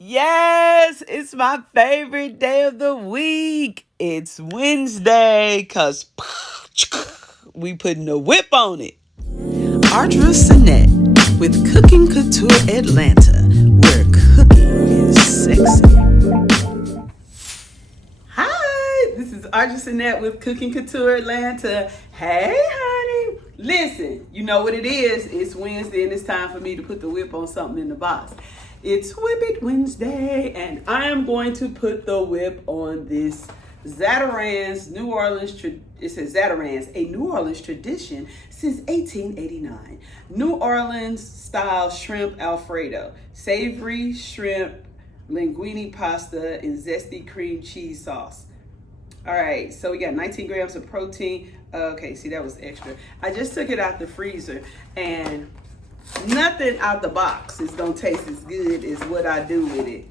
Yes, it's my favorite day of the week. It's Wednesday because we putting a whip on it. Audra Sinette with Cooking Couture Atlanta, where cooking is sexy. Hi, this is Audra Sinette with Cooking Couture Atlanta. Hey, honey. Listen, you know what it is. It's Wednesday and it's time for me to put the whip on something in the box. It's Whippet Wednesday, and I am going to put the whip on this Zatarains, New Orleans. It says Zatarains, a New Orleans tradition since 1889. New Orleans style shrimp Alfredo, savory shrimp linguine pasta, and zesty cream cheese sauce. All right, so we got 19 grams of protein. Okay, see, that was extra. I just took it out the freezer, and nothing out the box is gonna taste as good as what I do with it.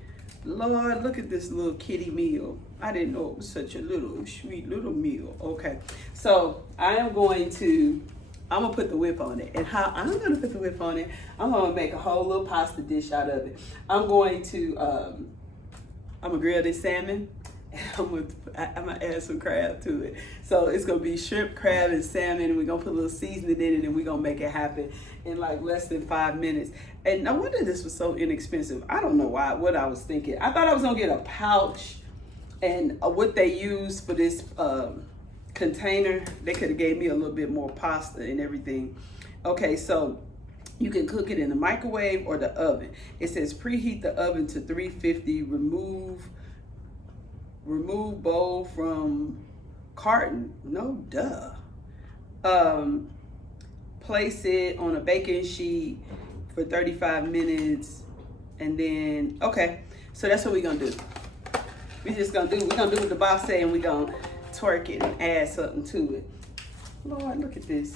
Lord, look at this little kitty meal. I didn't know it was such a little sweet little meal. Okay, so I'm gonna put the whip on it. And how I'm gonna put the whip on it, I'm gonna make a whole little pasta dish out of it. I'm gonna grill this salmon. I'm gonna add some crab to it. So it's gonna be shrimp, crab, and salmon, and we're gonna put a little seasoning in it, and we're gonna make it happen in like less than 5 minutes. And no wonder this was so inexpensive. I don't know what I was thinking. I thought I was gonna get a pouch, and what they used for this container, they could have gave me a little bit more pasta and everything. Okay, so you can cook it in the microwave or the oven. It says preheat the oven to 350, remove bowl from carton. No, duh. Place it on a baking sheet for 35 minutes, and then okay. So that's what we're gonna do. We're gonna do what the box say, and we're gonna twerk it and add something to it. Lord, look at this.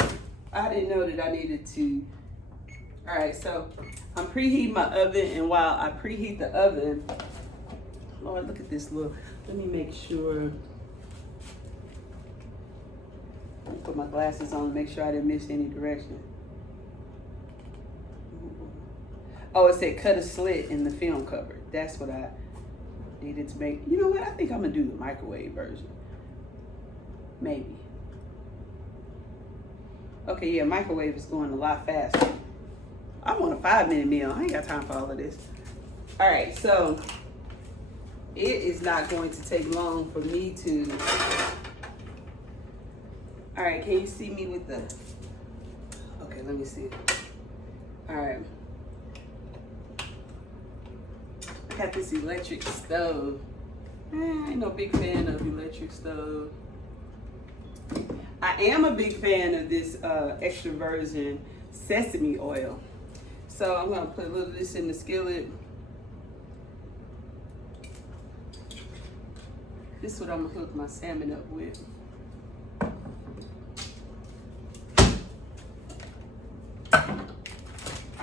I didn't know that I needed to. All right, so I'm preheating my oven, and while I preheat the oven, Lord, look at this little. Let me make sure. Let me put my glasses on and make sure I didn't miss any direction. Oh, it said cut a slit in the film cover. That's what I needed to make. You know what? I think I'm gonna do the microwave version. Maybe. Okay, yeah, microwave is going a lot faster. I want a 5-minute meal. I ain't got time for all of this. All right, so it is not going to take long for me to. All right, can you see me with the? Okay, let me see. All right. I got this electric stove. I ain't no big fan of electric stove. I am a big fan of this extra virgin sesame oil. So I'm gonna put a little of this in the skillet. This is what I'm gonna hook my salmon up with.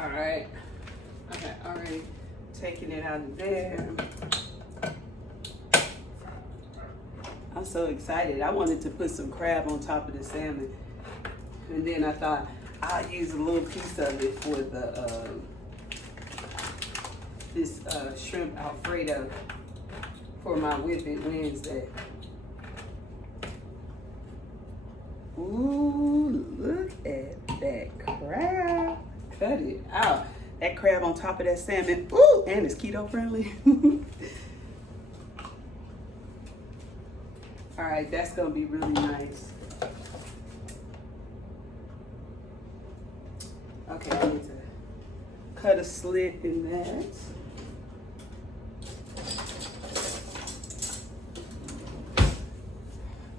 All right, okay, already taking it out of there. I'm so excited. I wanted to put some crab on top of the salmon. And then I thought I'll use a little piece of it for the this shrimp Alfredo for my Whippet Wednesday. Ooh, look at that crab. Cut it out. That crab on top of that salmon. Ooh, and it's keto friendly. All right, that's gonna be really nice. Okay, I need to cut a slit in that.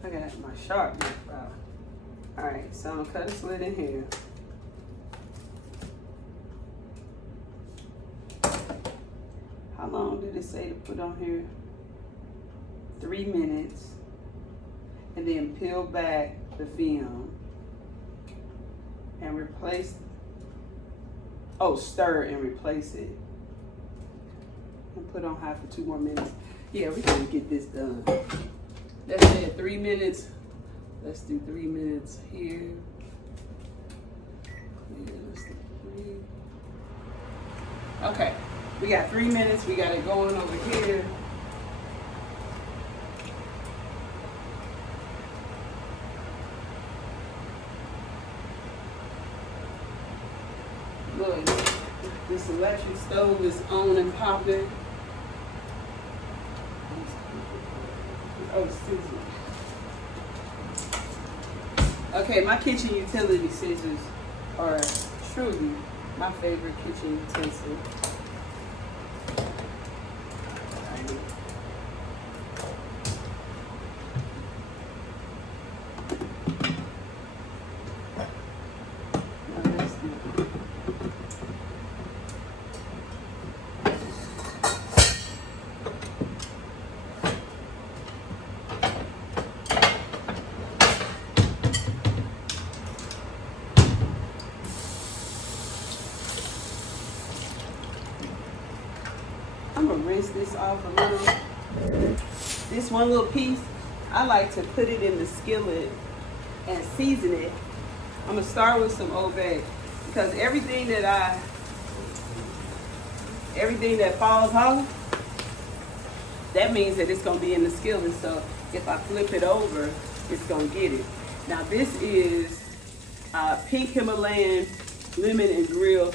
I got my sharp knife out. All right, so I'm gonna cut a slit in here. How long did it say to put on here? 3 minutes. And then peel back the film and replace, stir and replace it. And put on high for 2 more minutes. Yeah, we're gonna get this done. That said 3 minutes. Let's do 3 minutes here. Yeah, let's do 3. Okay, We got 3 minutes. We got it going over here. Look, this electric stove is on and popping. Oh, excuse me. Okay, my kitchen utility scissors are truly my favorite kitchen utensil. I'm gonna rinse this off a little. This one little piece, I like to put it in the skillet and season it. I'm gonna start with some Old Bay because everything that falls off, that means that it's gonna be in the skillet. So if I flip it over, it's gonna get it. Now this is pink Himalayan lemon and dill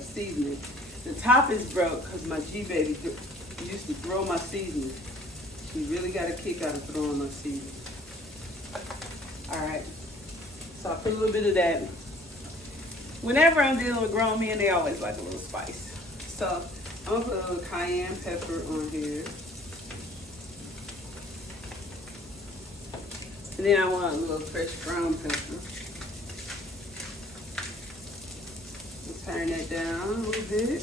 seasoning. The top is broke because my G-Baby used to throw my seasoning. She really got a kick out of throwing my seasoning. All right, so I put a little bit of that. Whenever I'm dealing with grown men, they always like a little spice. So I'm gonna put a little cayenne pepper on here. And then I want a little fresh ground pepper. Turn that down a little bit.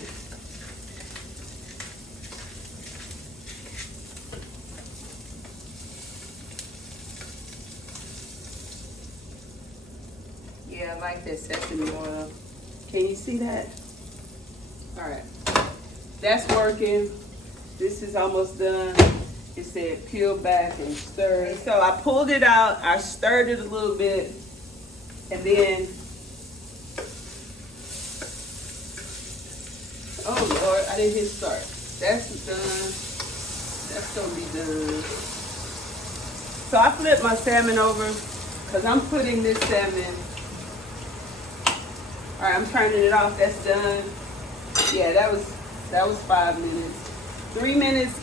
Yeah, I like that sesame oil. Can you see that? All right, that's working. This is almost done. It said peel back and stir. So I pulled it out, I stirred it a little bit, and then oh Lord, I didn't hit start. That's done. That's gonna be done. So I flipped my salmon over because I'm putting this salmon. All right, I'm turning it off. That's done. Yeah, that was 5 minutes. 3 minutes,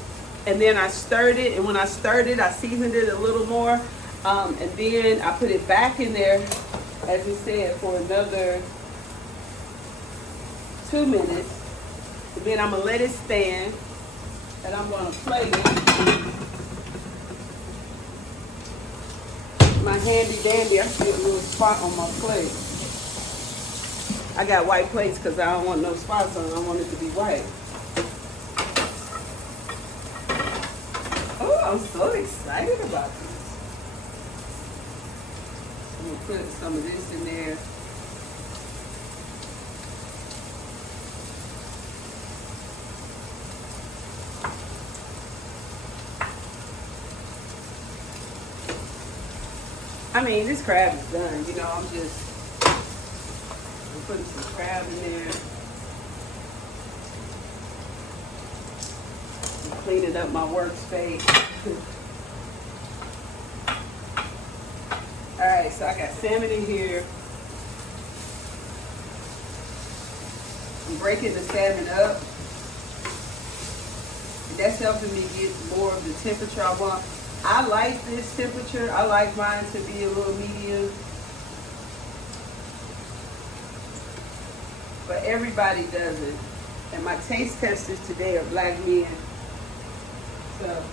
and then I stirred it. And when I stirred it, I seasoned it a little more. And then I put it back in there, as we said, for another 2 minutes. And then I'm gonna let it stand, and I'm gonna plate it. My handy dandy, I see a little spot on my plate. I got white plates because I don't want no spots on it. I want it to be white. Oh, I'm so excited about this. I'm gonna put some of this in there. I mean, this crab is done. You know, I'm putting some crab in there. I'm cleaning up my workspace. All right, so I got salmon in here. I'm breaking the salmon up. And that's helping me get more of the temperature I want. I like this temperature. I like mine to be a little medium. But everybody doesn't. And my taste testers today are black men. So,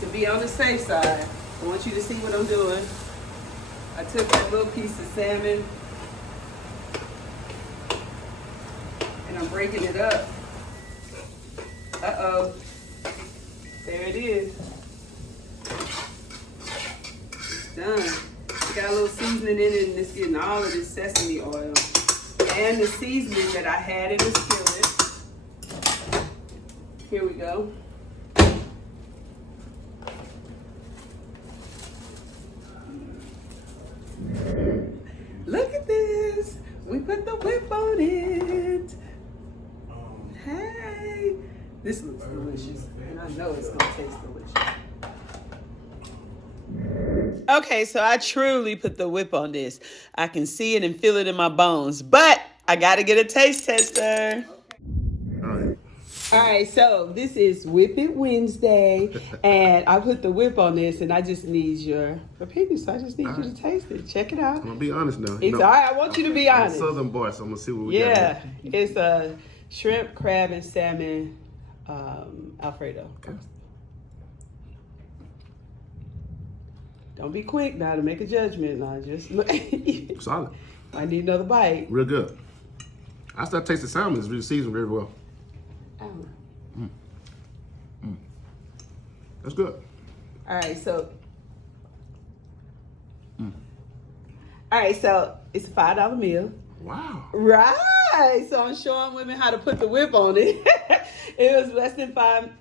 to be on the safe side, I want you to see what I'm doing. I took that little piece of salmon and I'm breaking it up. Uh-oh. There it is. It's done. It got a little seasoning in it, and it's getting all of this sesame oil. And the seasoning that I had in the skillet. Here we go. Look at this. put the whip on it. Hey, this looks delicious, and I know it's gonna taste delicious. Okay, so I truly put the whip on this. I can see it and feel it in my bones, but I gotta get a taste tester. All right, so this is Whippet Wednesday, and I put the whip on this, and I just need your opinion, so I just need you to taste it. Check it out. I'm gonna be honest now. It's all right. I want you to be honest. I'm a Southern boy, so I'm gonna see what we got. Yeah, it's a shrimp, crab, and salmon Alfredo. Okay. Don't be quick now to make a judgment. Now, just look. Solid. I need another bite. Real good. I start tasting salmon. It's really seasoned very well. Oh. That's good. All right, so. All right, so it's a $5 meal. Wow. Right. So I'm showing women how to put the whip on it. It was less than $5.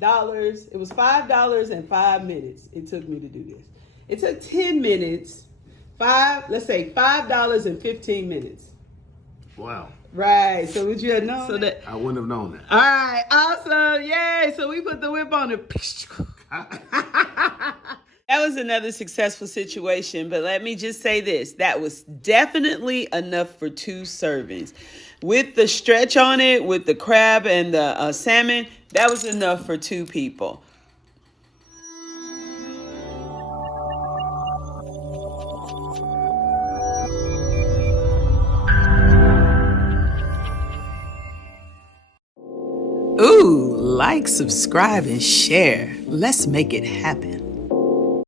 It was $5 and 5 minutes. It took me to do this. It took 10 minutes. Let's say $5 and 15 minutes. Wow. Right. So would you have known? So that I wouldn't have known that. All right. Awesome. Yay. So we put the whip on it. That was another successful situation, but let me just say this. That was definitely enough for 2 servings. With the stretch on it, with the crab and the salmon, that was enough for 2 people. Ooh, like, subscribe, and share. Let's make it happen.